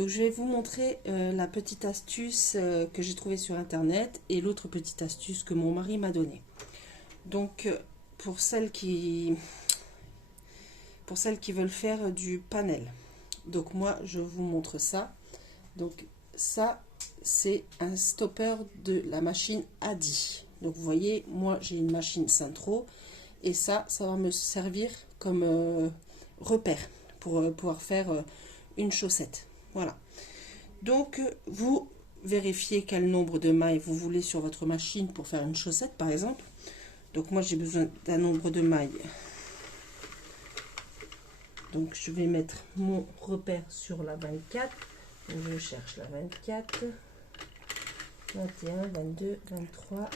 Donc je vais vous montrer la petite astuce que j'ai trouvée sur internet et l'autre petite astuce que mon mari m'a donnée. Donc pour celles qui veulent faire du panel. Donc moi je vous montre ça. Donc ça c'est un stopper de la machine Addi. Donc vous voyez, moi j'ai une machine Centro et ça va me servir comme repère pour pouvoir faire une chaussette. Voilà. Donc vous vérifiez quel nombre de mailles vous voulez sur votre machine pour faire une chaussette par exemple. Donc moi j'ai besoin d'un nombre de mailles. Donc je vais mettre mon repère sur la 24. Donc, je cherche la 24, 21, 22, 23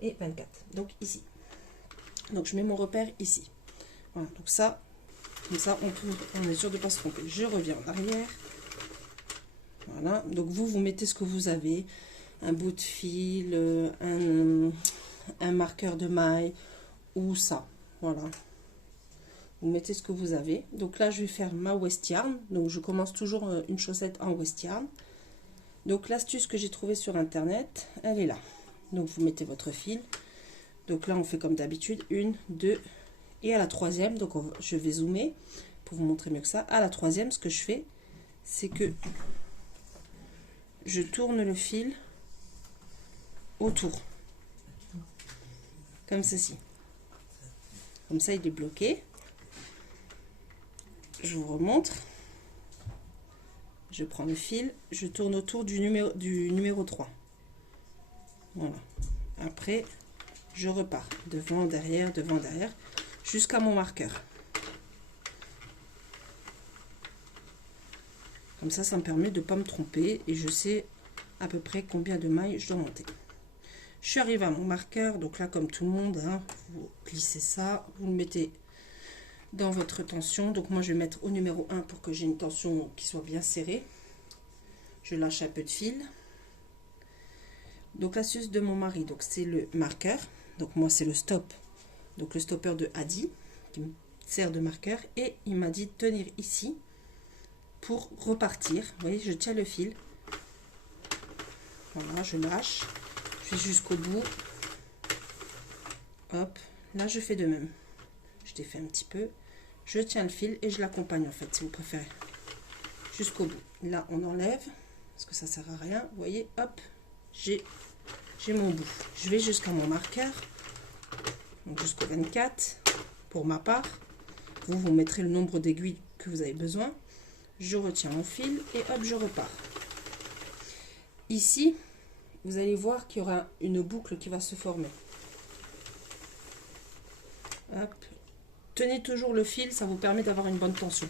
et 24. Donc ici. Donc je mets mon repère ici. Voilà, donc ça, comme ça on est sûr de ne pas se tromper. Je reviens en arrière. Voilà, donc vous mettez ce que vous avez. Un bout de fil, un marqueur de maille ou ça. Voilà. Vous mettez ce que vous avez. Donc là, je vais faire ma west yarn. Donc je commence toujours une chaussette en west yarn. Donc l'astuce que j'ai trouvée sur internet, elle est là. Donc vous mettez votre fil. Donc là, on fait comme d'habitude. 1, 2 et à la troisième. Donc je vais zoomer pour vous montrer mieux que ça. À la troisième, ce que je fais, c'est que je tourne le fil autour. Comme ceci. Comme ça, il est bloqué. Je vous remontre. Je prends le fil, je tourne autour du numéro 3. Voilà. Après, je repars. Devant, derrière, jusqu'à mon marqueur. Comme ça me permet de ne pas me tromper et je sais à peu près combien de mailles je dois monter. Je suis arrivée à mon marqueur, donc là, comme tout le monde, hein, vous glissez ça, vous le mettez dans votre tension. Donc moi je vais mettre au numéro 1 pour que j'ai une tension qui soit bien serrée. Je lâche un peu de fil. Donc l'astuce de mon mari, donc c'est le marqueur. Donc moi c'est le stop. Donc le stopper de Addi qui me sert de marqueur. Et il m'a dit de tenir ici pour repartir. Vous voyez, je tiens le fil. Voilà, je lâche. Je vais jusqu'au bout. Hop, là je fais de même. Je défais un petit peu. Je tiens le fil et je l'accompagne en fait, si vous préférez. Jusqu'au bout. Là, on enlève, parce que ça sert à rien. Vous voyez, hop, j'ai mon bout. Je vais jusqu'à mon marqueur. Donc jusqu'au 24, pour ma part. Vous mettrez le nombre d'aiguilles que vous avez besoin. Je retiens mon fil et hop, je repars. Ici, vous allez voir qu'il y aura une boucle qui va se former. Hop. Tenez toujours le fil, ça vous permet d'avoir une bonne tension.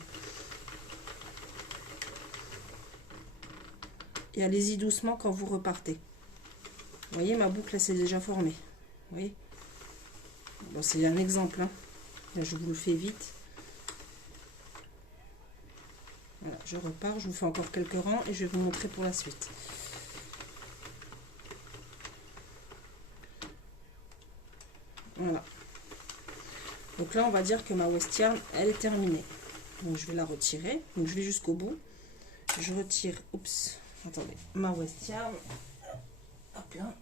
Et allez-y doucement quand vous repartez. Vous voyez, ma boucle, s'est déjà formée. Vous voyez, bon, c'est un exemple. Hein. Là, je vous le fais vite. Voilà, je repars, je vous fais encore quelques rangs et je vais vous montrer pour la suite. Voilà. Donc là, on va dire que ma west yarn, elle est terminée. Donc je vais la retirer. Donc je vais jusqu'au bout. Je retire, oups, attendez, ma west yarn. Hop là.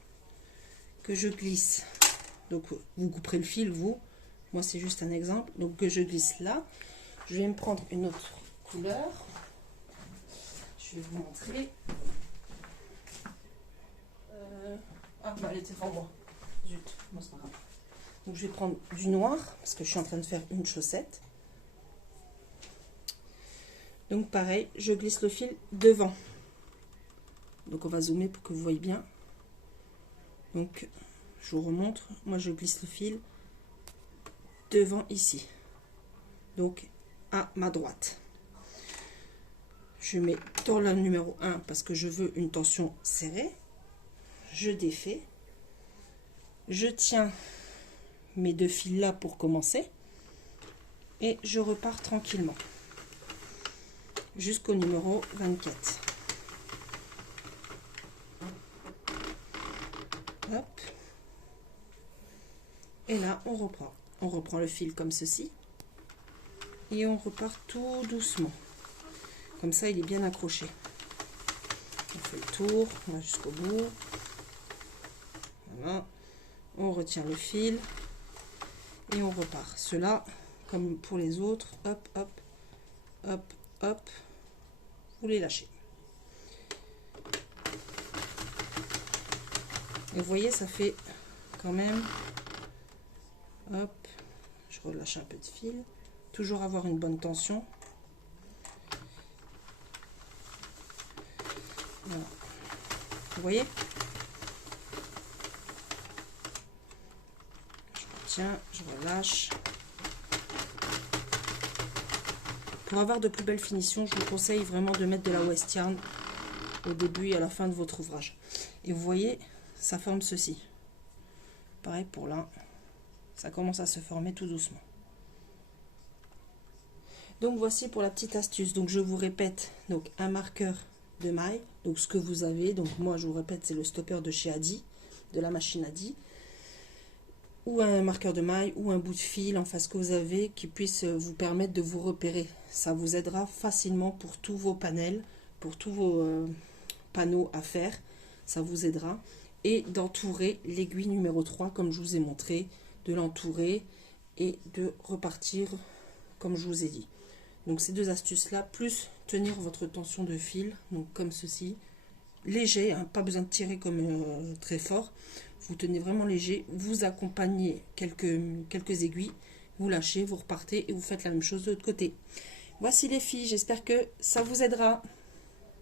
Que je glisse. Donc vous couperez le fil, vous. Moi, c'est juste un exemple. Donc que je glisse là. Je vais me prendre une autre couleur. Je vais vous montrer. Ah, bah, elle était devant moi. Zut, bon, c'est pas grave. Donc je vais prendre du noir parce que je suis en train de faire une chaussette. Donc pareil, je glisse le fil devant. Donc on va zoomer pour que vous voyez bien. Donc je vous remontre. Moi je glisse le fil devant ici. Donc à ma droite. Je mets dans le numéro 1 parce que je veux une tension serrée. Je défais. Je tiens mes deux fils là pour commencer et je repars tranquillement jusqu'au numéro 24. Hop. Et là on reprend le fil comme ceci et on repart tout doucement. comme ça il est bien accroché. On fait le tour, on va jusqu'au bout. Voilà, on retient le fil et on repart. Cela, comme pour les autres, hop, hop, hop, hop, vous les lâchez. Et vous voyez, ça fait quand même, hop, je relâche un peu de fil, toujours avoir une bonne tension. Voilà. Vous voyez, je retiens, je relâche. Pour avoir de plus belles finitions, je vous conseille vraiment de mettre de la West Yarn au début et à la fin de votre ouvrage. Et vous voyez, ça forme ceci. Pareil pour là, ça commence à se former tout doucement. Donc voici pour la petite astuce. Donc je vous répète, donc un marqueur de maille, donc ce que vous avez, donc moi je vous répète, c'est le stopper de chez Adi, de la machine Adi, ou un marqueur de maille ou un bout de fil, enfin ce que vous avez qui puisse vous permettre de vous repérer. Ça vous aidera facilement pour tous vos panels, pour tous vos panneaux à faire, ça vous aidera. Et d'entourer l'aiguille numéro 3 comme je vous ai montré, de l'entourer et de repartir comme je vous ai dit. Donc ces deux astuces là, plus tenir votre tension de fil, donc comme ceci, léger, hein, pas besoin de tirer comme très fort, vous tenez vraiment léger, vous accompagnez quelques aiguilles, vous lâchez, vous repartez et vous faites la même chose de l'autre côté. Voici les filles, j'espère que ça vous aidera.